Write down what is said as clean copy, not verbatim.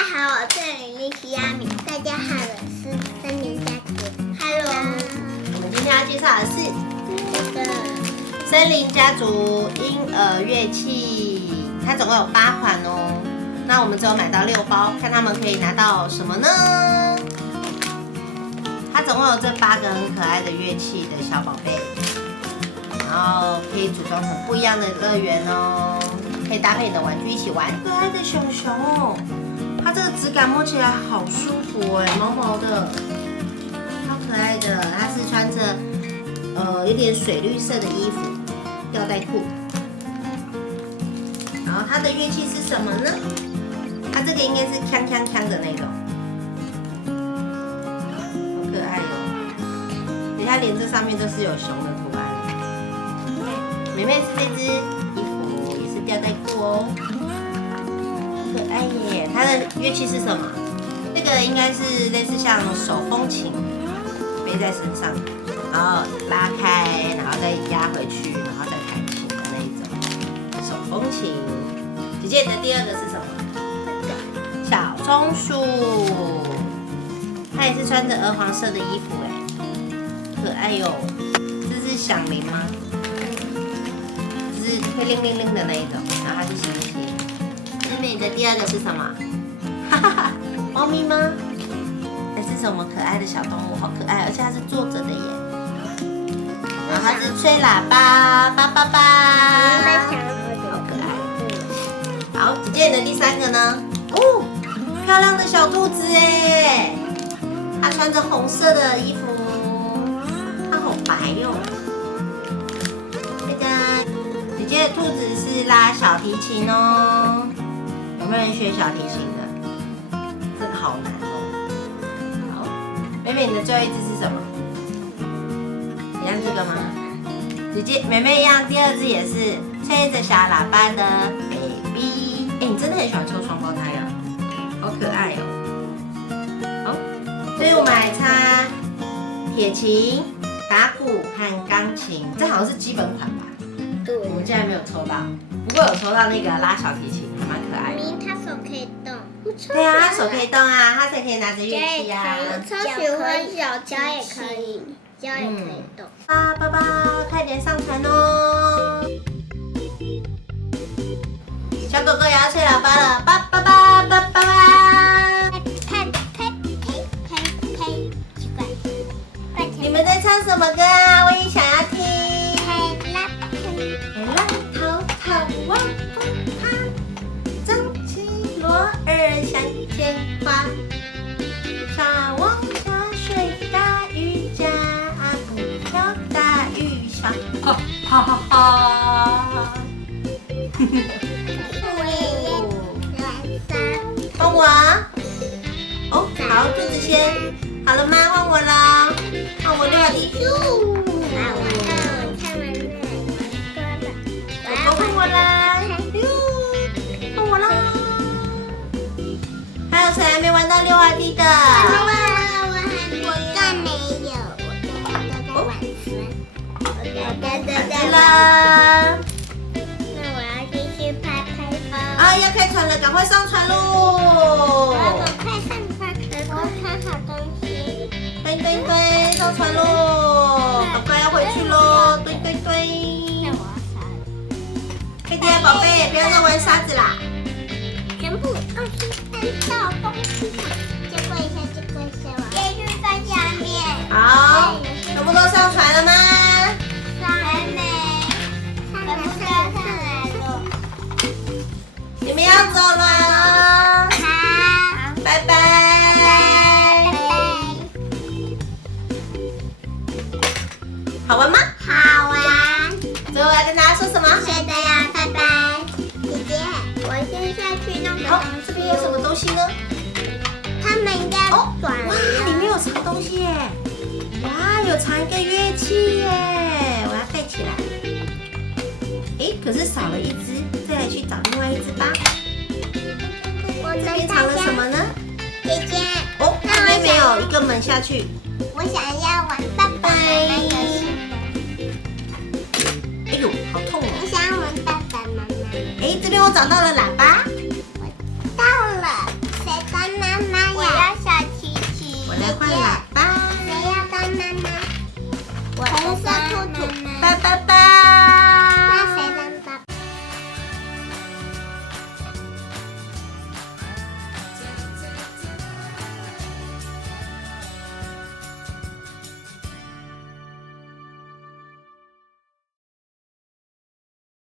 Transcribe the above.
好，我是林丽西亚米。大家好，我是森林家族。Hello， 我们今天要介绍的是这个森林家族婴儿乐器，它总共有8款哦。那我们只有买到6包，看他们可以拿到什么呢？它总共有这8个很可爱的乐器的小宝贝，然后可以组装成不一样的乐园哦，可以搭配你的玩具一起玩。可爱的熊熊哦，它这个质感摸起来好舒服哎，毛毛的，超可爱的。它是穿着有点水绿色的衣服，吊带裤。然后它的乐器是什么呢？它这个应该是锵锵锵的那种，好可爱哦！你看，连这上面都是有熊的图案。妹妹是这只衣服，也是吊带裤哦，好可爱耶！它的乐器是什么？这个应该是类似像手风琴，背在身上，然后拉开，然后再压回去，然后再弹琴的那一种手风琴。姐姐，你的第2个是什么？小松鼠，它也是穿着鹅黄色的衣服哎，可爱哟！这是响铃吗？就是会铃铃铃的那一种，然后它是星星。妹妹的第2个是什么？哈哈哈，猫咪吗？这是什么可爱的小动物？好可爱，而且它是坐着的耶。然后它是吹喇叭，叭叭叭。好可爱。好，姐姐，你的第3个呢？哦，漂亮的小兔子哎，它穿着红色的衣服，它好白哟。这个姐姐的兔子是拉小提琴哦，有没有人学小提琴的？这个好难哦。好，妹妹，你的最后一只是什么？一样这个吗？姐姐，妹妹一样，第2只也是吹着小喇叭的 baby。哎，你真的很喜欢抽双胞胎啊，好可爱哦。好，所以我们来擦铁琴、打鼓和钢琴，这好像是基本款吧？对，我们竟然没有抽到，不过有抽到那个拉小提琴，还蛮可爱的。明他手可以动，对啊，他手可以动啊，他才可以拿着乐器啊。超学会脚也可以，脚也可以动。啊，爸爸，快点上传哦！小狗狗也要吹喇叭了，叭叭叭叭叭叭！呸呸呸呸呸！奇怪，你们在唱什么歌啊？我也想要听。嘿啦嘿啦，淘淘往后爬，张起螺儿向前滑，沙往下水，大鱼夹不跳，大鱼上，哈哈哈哈！换我啊！哦，好，兔子先，好了吗？换我了，换我6滴。换我啦！换我啦！还有谁还没玩到6滴的？我刚没有，我刚在晚了。那我要继续拍拍啊，要开船了，赶快上船喽！我快上船，我看好东西。对对对，上船喽！宝宝要回去喽！对对对。那我要杀了。快点，宝贝，不要再玩沙子啦！全部东西搬到东西上，接过一下，接过一下，我继续在下面。好，全部都上船了吗？还没，全部都上来了。你们要走了，好，拜拜。拜拜。好玩吗？好玩。最后要跟大家说什么？谢谢大家，拜拜。姐姐，我先下去弄个好东，西。这边有什么东西呢？他们应该转了。哇，里面有藏东西耶！哇，有藏一个乐器耶！我要带起来。哎，可是少了一只，再来去找另外一只吧。这边藏了什么呢？姐姐，哦，这边没有，一个门下去。我想要玩爸爸的那个新的。哎呦，好痛哦！我想要玩爸爸妈妈。哎，这边我找到了喇叭。